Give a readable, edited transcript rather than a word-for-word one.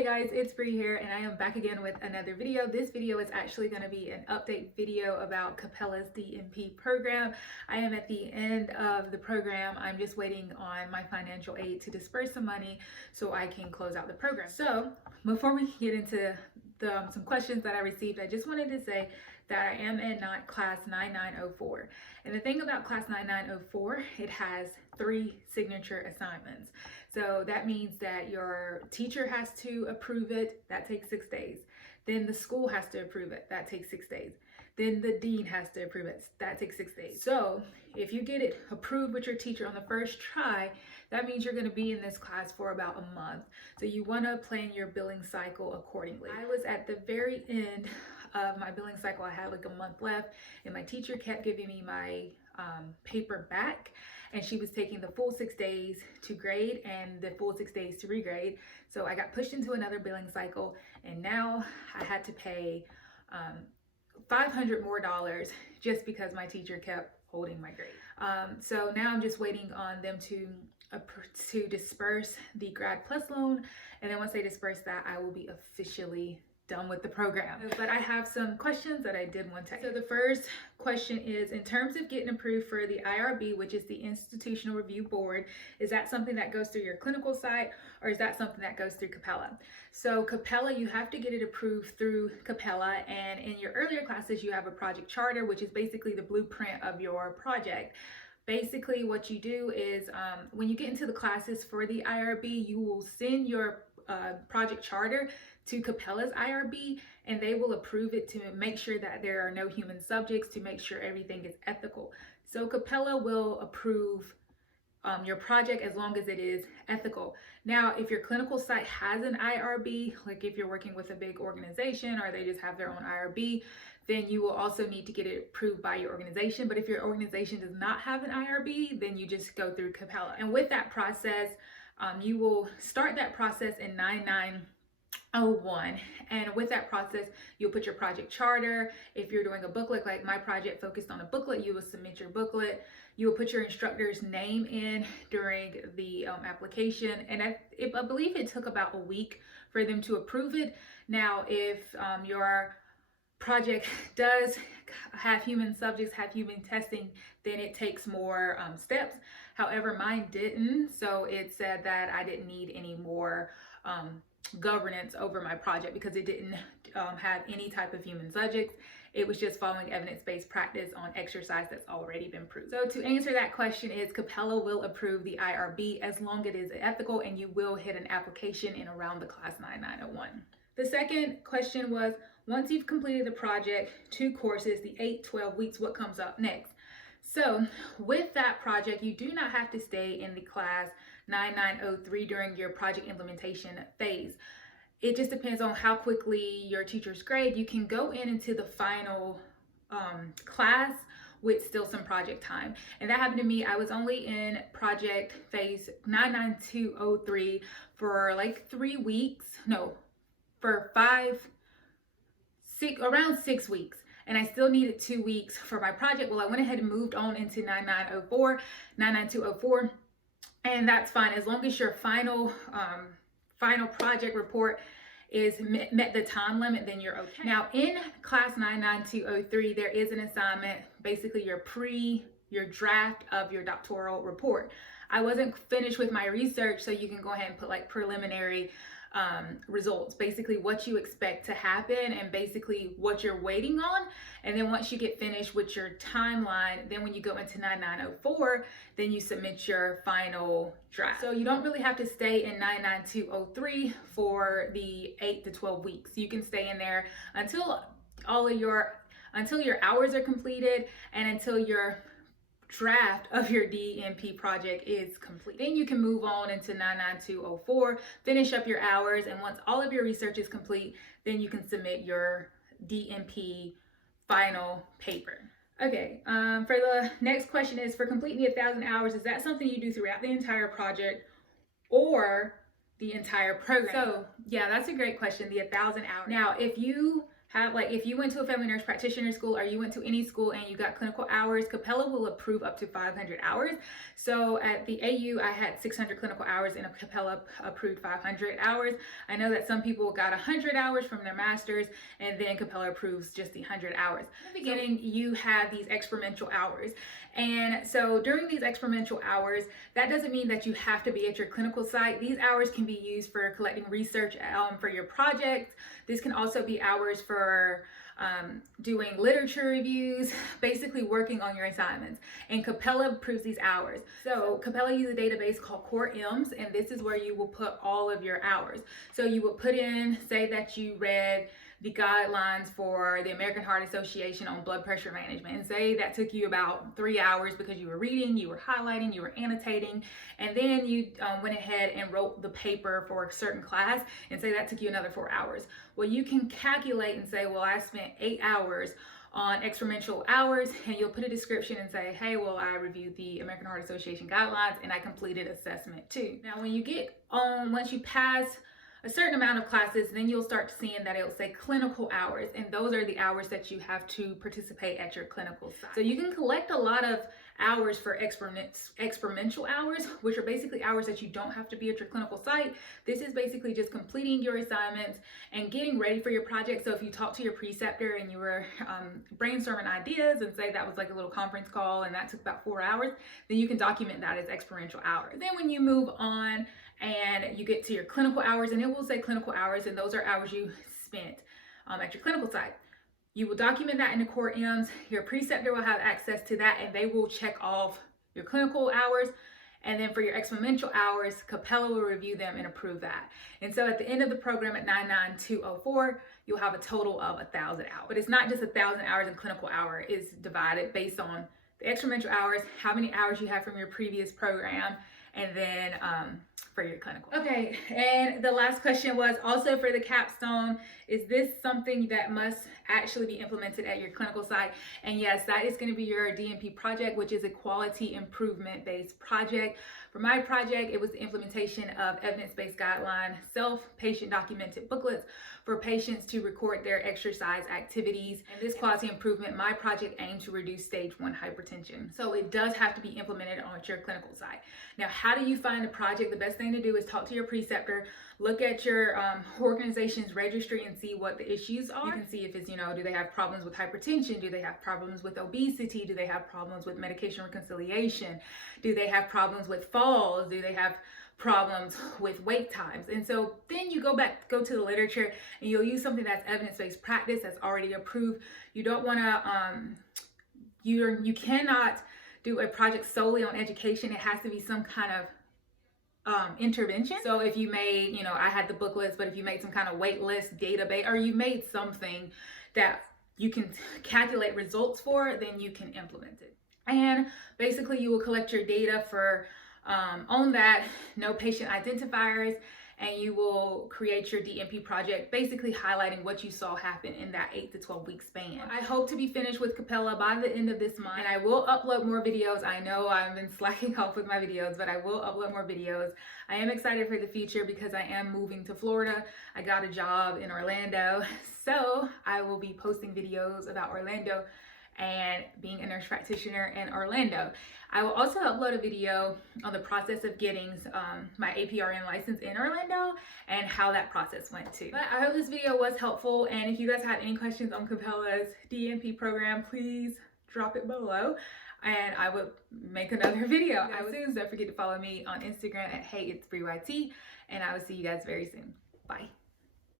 Hey guys, it's Bree here and I am back again with another video. This video is actually going to be an update video about Capella's DNP program. I am at the end of the program. I'm just waiting on my financial aid to disperse some money so I can close out the program. So before we get into some questions that I received, I just wanted to say that I am in class 9904. And the thing about class 9904, it has 3 signature assignments. So that means that your teacher has to approve it, that takes 6 days. Then the school has to approve it, that takes 6 days. Then the dean has to approve it, that takes 6 days. So if you get it approved with your teacher on the first try, that means you're gonna be in this class for about a month. So you wanna plan your billing cycle accordingly. I was at the very end of my billing cycle. I had like a month left and my teacher kept giving me my paper back, and she was taking the full 6 days to grade and the full 6 days to regrade. So I got pushed into another billing cycle and now I had to pay $500 more just because my teacher kept holding my grade. So now I'm just waiting on them to disperse the Grad Plus loan, and then once they disperse that, I will be officially done with the program. But I have some questions that I did want to ask. So the first question is, in terms of getting approved for the IRB, which is the Institutional Review Board, is that something that goes through your clinical site or is that something that goes through Capella? So Capella, you have to get it approved through Capella, and in your earlier classes you have a project charter, which is basically the blueprint of your project. Basically what you do is when you get into the classes for the IRB, you will send your project charter to Capella's IRB and they will approve it to make sure that there are no human subjects, to make sure everything is ethical. So Capella will approve your project as long as it is ethical. Now, if your clinical site has an IRB, like if you're working with a big organization or they just have their own IRB, then you will also need to get it approved by your organization. But if your organization does not have an IRB, then you just go through Capella. And with that process, you will start that process in 9901, and with that process you'll put your project charter. If you're doing a booklet, like my project focused on a booklet, you will submit your booklet. You will put your instructor's name in during the application, and I believe it took about a week for them to approve it. Now if your project does have human subjects, have human testing, then it takes more steps. However, mine didn't, so it said that I didn't need any more governance over my project because it didn't have any type of human subjects. It was just following evidence-based practice on exercise that's already been proved. So to answer that question is, Capella will approve the IRB as long as it is ethical, and you will hit an application in around the class 9901. The second question was, once you've completed the project, 2 courses, the 8-12 weeks, what comes up next? So with that project, you do not have to stay in the class 9903 during your project implementation phase. It just depends on how quickly your teachers grade. You can go into the final class with still some project time. And that happened to me. I was only in project phase 99203 for like 3 weeks. No, for around 6 weeks. And I still needed 2 weeks for my project. Well, I went ahead and moved on into 9904, 99204, and that's fine as long as your final project report is met the time limit, then you're okay. Now in class 99203, there is an assignment, basically your draft of your doctoral report. I wasn't finished with my research, so you can go ahead and put like preliminary results, basically what you expect to happen and basically what you're waiting on. And then once you get finished with your timeline, then when you go into 9904, then you submit your final draft. So you don't really have to stay in 99203 for the 8 to 12 weeks. You can stay in there until your hours are completed and until your draft of your DNP project is complete. Then you can move on into 99204, finish up your hours, and once all of your research is complete, then you can submit your DNP final paper. Okay, for the next question is, for completing 1,000 hours, is that something you do throughout the entire project or the entire program? So yeah, that's a great question, the 1,000 hours. Now, if you like if you went to a family nurse practitioner school or you went to any school and you got clinical hours, Capella will approve up to 500 hours. So at the AU, I had 600 clinical hours and Capella approved 500 hours. I know that some people got 100 hours from their masters, and then Capella approves just the 100 hours. In the beginning, you have these experimental hours. And so during these experimental hours, that doesn't mean that you have to be at your clinical site. These hours can be used for collecting research for your projects. This can also be hours for doing literature reviews, basically working on your assignments. And Capella approves these hours. So Capella uses a database called Core M's, and this is where you will put all of your hours. So you will put in, say that you read the guidelines for the American Heart Association on blood pressure management, and say that took you about 3 hours because you were reading, you were highlighting, you were annotating, and then you went ahead and wrote the paper for a certain class, and say that took you another 4 hours. Well, you can calculate and say, well, I spent 8 hours on experimental hours, and you'll put a description and say, hey, well, I reviewed the American Heart Association guidelines and I completed assessment too. Now, when you get on, once you pass a certain amount of classes, then you'll start seeing that it'll say clinical hours, and those are the hours that you have to participate at your clinical site. So you can collect a lot of hours for experimental hours, which are basically hours that you don't have to be at your clinical site. This is basically just completing your assignments and getting ready for your project. So if you talk to your preceptor and you were brainstorming ideas, and say that was like a little conference call and that took about 4 hours, then you can document that as experimental hours. Then when you move on and you get to your clinical hours, and it will say clinical hours, and those are hours you spent at your clinical site. You will document that in the Core M's. Your preceptor will have access to that, and they will check off your clinical hours. And then for your experimental hours, Capella will review them and approve that. And so at the end of the program at 99204, you'll have a total of 1,000 hours. But it's not just 1,000 hours in clinical hour. It's divided based on the experimental hours, how many hours you have from your previous program, and then for your clinical. Okay, and the last question was also for the capstone, is this something that must actually be implemented at your clinical site? And yes, that is going to be your DNP project, which is a quality improvement based project. For my project, it was the implementation of evidence-based guideline self-patient documented booklets for patients to record their exercise activities. And this quality improvement, my project aimed to reduce stage 1 hypertension. So it does have to be implemented on your clinical site. Now, how do you find a project? The best thing to do is talk to your preceptor, look at your organization's registry and see what the issues are. You can see if it's, do they have problems with hypertension? Do they have problems with obesity? Do they have problems with medication reconciliation? Do they have problems with falls? Do they have problems with wait times? And so then you go to the literature, and you'll use something that's evidence-based practice that's already approved. You don't want to, you cannot do a project solely on education. It has to be some kind of intervention. So if you made, I had the booklets, but if you made some kind of wait list database, or you made something that you can calculate results for, then you can implement it. And basically you will collect your data for on that, no patient identifiers, and you will create your DNP project, basically highlighting what you saw happen in that 8 to 12 week span. I hope to be finished with Capella by the end of this month, and I will upload more videos. I know I've been slacking off with my videos, but I will upload more videos. I am excited for the future because I am moving to Florida. I got a job in Orlando, so I will be posting videos about Orlando and being a nurse practitioner in Orlando. I will also upload a video on the process of getting my APRN license in Orlando and how that process went too. But I hope this video was helpful, and if you guys have any questions on Capella's DNP program, please drop it below and I will make another video. Don't forget to follow me on Instagram at HeyIt'sBrieYT, and I will see you guys very soon. Bye.